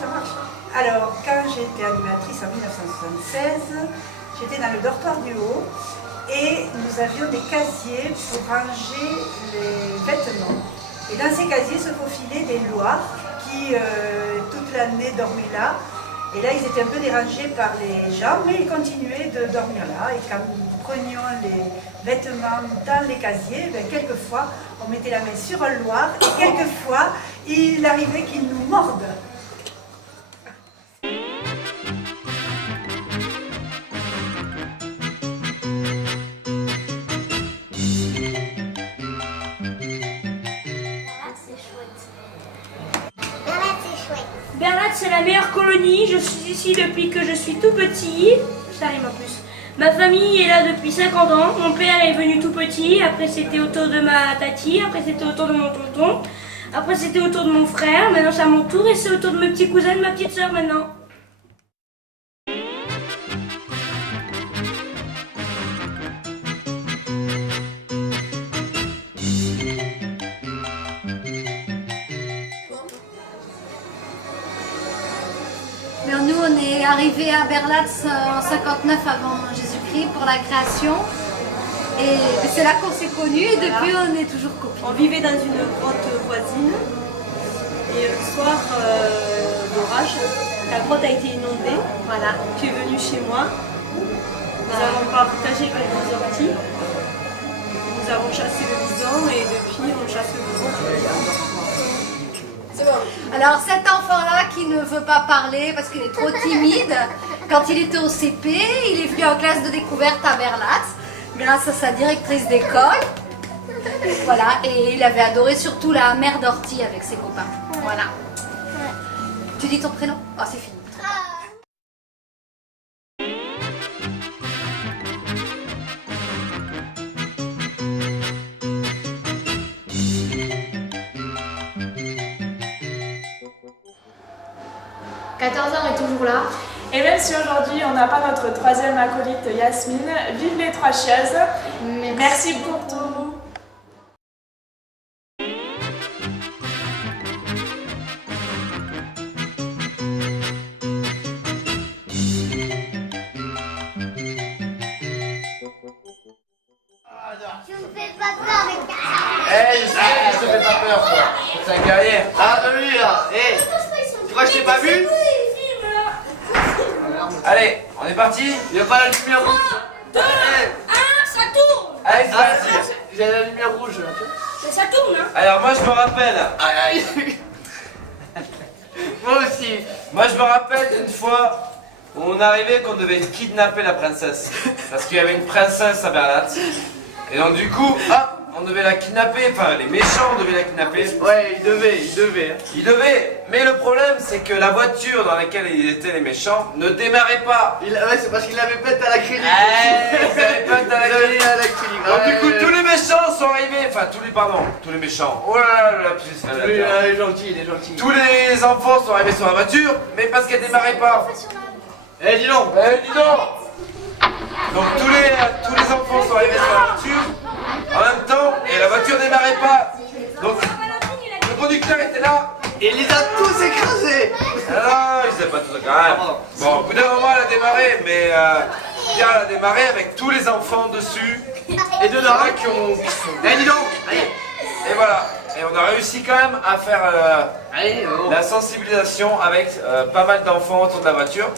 Ça marche. Alors, quand j'étais animatrice en 1976, j'étais dans le dortoir du haut et nous avions des casiers pour ranger les vêtements. Et dans ces casiers se faufilaient des Loirs qui, toute l'année, dormaient là. Et là, ils étaient un peu dérangés par les gens, mais ils continuaient de dormir là. Et quand nous prenions les vêtements dans les casiers, ben, quelquefois, on mettait la main sur un Loir et quelquefois, il arrivait qu'ils nous mordent. Berlade, c'est la meilleure colonie. Je suis ici depuis que je suis tout petit. Ça rime en plus. Ma famille est là depuis 50 ans. Mon père est venu tout petit. Après, c'était autour de ma tati. Après, c'était autour de mon tonton. Après, c'était autour de mon frère. Maintenant, c'est à mon tour. Et c'est autour de mes petits cousins et de ma petite soeur maintenant. Alors nous, on est arrivés à Berlade en 59 avant Jésus-Christ pour la création. Et c'est là qu'on s'est connus et depuis on est toujours copines. On vivait dans une grotte voisine et le soir d'orage, la grotte a été inondée. Voilà. Tu es venu chez moi. Nous avons partagé quelques orties. Nous avons chassé le bison et depuis on chasse le bison tous les jours. Alors cet enfant-là qui ne veut pas parler parce qu'il est trop timide, quand il était au CP, il est venu en classe de découverte à Berlade grâce à sa directrice d'école. Voilà, et il avait adoré surtout la mer d'ortie avec ses copains. Voilà. Tu dis ton prénom? Oh, c'est fini. « 14 ans est toujours là. Et même si aujourd'hui on n'a pas notre troisième acolyte Yasmine, vive les trois chaises. Merci pour tout. Tu me fais pas peur, Eh, je sais que je te fais pas peur, toi. C'est un guerrier. Ah, lui, là. Eh, tu crois que je t'ai pas vu? Allez, on est parti. Il n'y a pas la lumière rouge. 2, 1, ça tourne. Allez, c'est parti. J'ai la lumière rouge, là. Mais ça tourne, hein. Alors, moi, je me rappelle. Aïe, aïe. Moi aussi. Moi, je me rappelle d'une fois où on arrivait qu'on devait kidnapper la princesse. Parce qu'il y avait une princesse à Berlade. Et donc, du coup, hop, on devait la kidnapper. Enfin, les méchants devaient la kidnapper. Ouais, ils devaient. Ils devaient. Mais le problème, c'est que la voiture dans laquelle étaient les méchants ne démarrait pas. Ouais, c'est parce qu'ils l'avaient peinte à l'acrylique. Ils avaient peinte à l'acrylique. Donc, du coup, tous les méchants sont arrivés. Enfin, tous les méchants. Oh là là, les gentils. Tous les enfants sont arrivés sur la voiture, mais parce qu'elle démarrait pas. Eh, dis donc. Donc tous les enfants sont arrivés sur la voiture en même temps et la voiture démarrait pas. Donc le conducteur était là et il les a tous écrasés. Ah non, ils n'avaient pas tous écrasés. Bon, au bout d'un moment elle a démarré, mais Pierre elle a démarré avec tous les enfants dessus et dedans qui ont... Eh dis donc, allez. Et voilà. Et on a réussi quand même à faire la sensibilisation avec pas mal d'enfants autour de la voiture.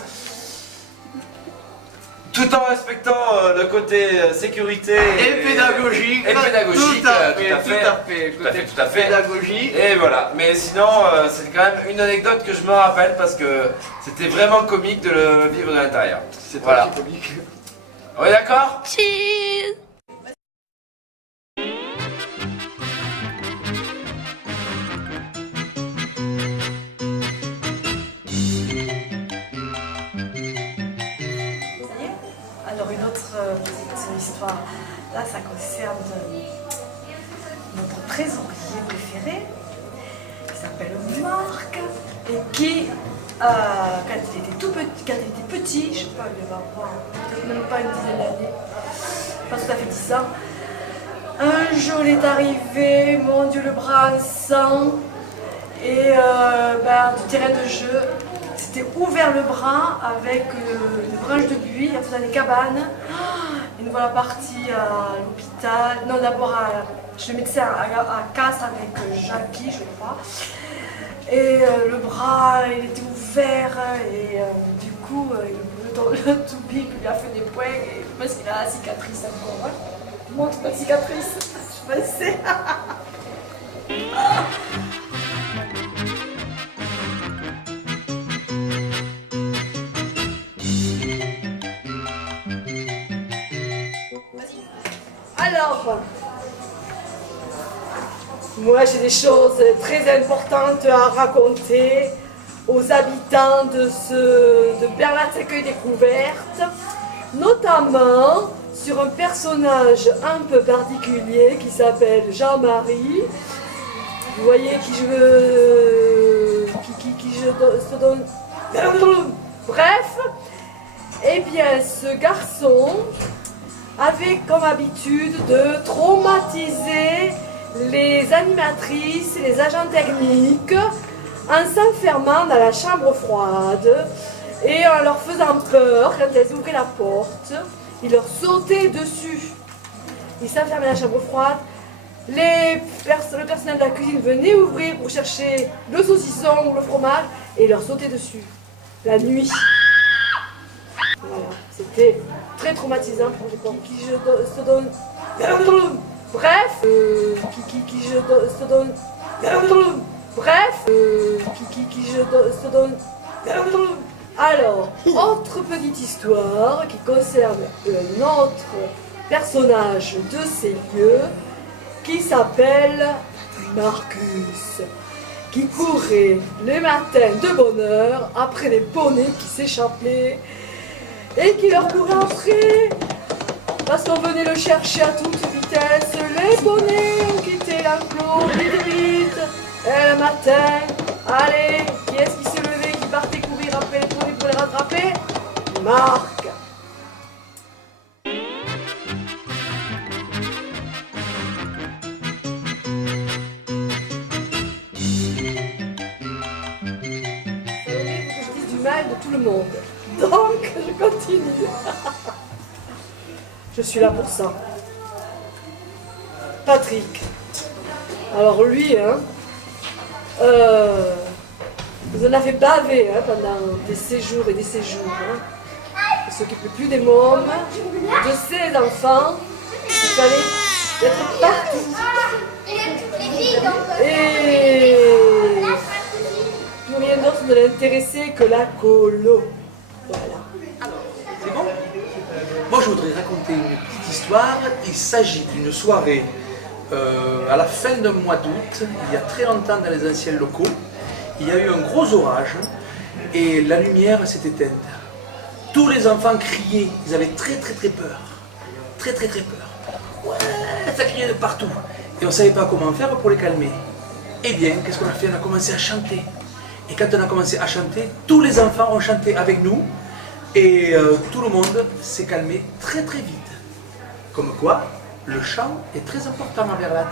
Tout en respectant le côté sécurité et pédagogique. Et pédagogique, tout à fait. Pédagogie. Et voilà. Mais sinon, c'est quand même une anecdote que je me rappelle parce que c'était vraiment comique de le vivre de l'intérieur. C'est voilà. Comique. On est d'accord? Cheese. Alors une autre petite histoire, là ça concerne notre trésorier préféré, qui s'appelle Marc, et qui, quand il était petit, je sais pas, il devait avoir peut-être même pas une dizaine d'années, pas tout à fait 10 ans, un jour il est arrivé, mon Dieu, le bras en sang, et du terrain de jeu, s'était ouvert le bras avec une branche de buis en faisant des cabanes. Et nous voilà partis à l'hôpital, non d'abord chez le médecin à Castres avec Jackie, je crois. Et le bras, il était ouvert et du coup, le toubib lui a fait des points et je pense qu'il a la cicatrice encore. Hein. Je montre ma cicatrice, je sais. Alors, moi j'ai des choses très importantes à raconter aux habitants de Berlat-Accueil Découverte, notamment sur un personnage un peu particulier qui s'appelle Jean-Marie. Vous voyez qui se donne. Bref, eh bien ce garçon avait comme habitude de traumatiser les animatrices et les agents techniques en s'enfermant dans la chambre froide et en leur faisant peur quand elles ouvraient la porte. Il leur sautait dessus. Il s'enfermait dans la chambre froide. Le personnel de la cuisine venait ouvrir pour chercher le saucisson ou le fromage et il leur sautait dessus. La nuit. Voilà, c'était très traumatisant pour les pauvres. Qui se donne. Bref, qui se donne. Bref, se donne. Alors, autre petite histoire qui concerne un autre personnage de ces lieux qui s'appelle Marcus, qui courait les matins de bonne heure après les poneys qui s'échappaient et qui leur courait après parce qu'on venait le chercher à toute vitesse. Les poneys ont quitté l'enclos, vite vite, et le matin, allez, qui est-ce qui s'est levé, qui partait courir après les poneys pour les rattraper? Marc. De tout le monde. Donc, je continue. Je suis là pour ça. Patrick. Alors lui, hein, vous en avez bavé pendant des séjours et des séjours. Hein. Il ne s'occupe plus des mômes, de ses enfants. Il fallait être partout. Et plus rien d'autre ne l'intéressait que la colo. Voilà. C'est bon? Moi, je voudrais raconter une petite histoire. Il s'agit d'une soirée à la fin d'un mois d'août, il y a très longtemps dans les anciens locaux. Il y a eu un gros orage et la lumière s'est éteinte. Tous les enfants criaient, ils avaient très peur. Très peur. Ouais, ça criait de partout. Et on ne savait pas comment faire pour les calmer. Eh bien, qu'est-ce qu'on a fait? On a commencé à chanter. Et quand on a commencé à chanter, tous les enfants ont chanté avec nous. Et tout le monde s'est calmé très vite. Comme quoi, le chant est très important à Berlat.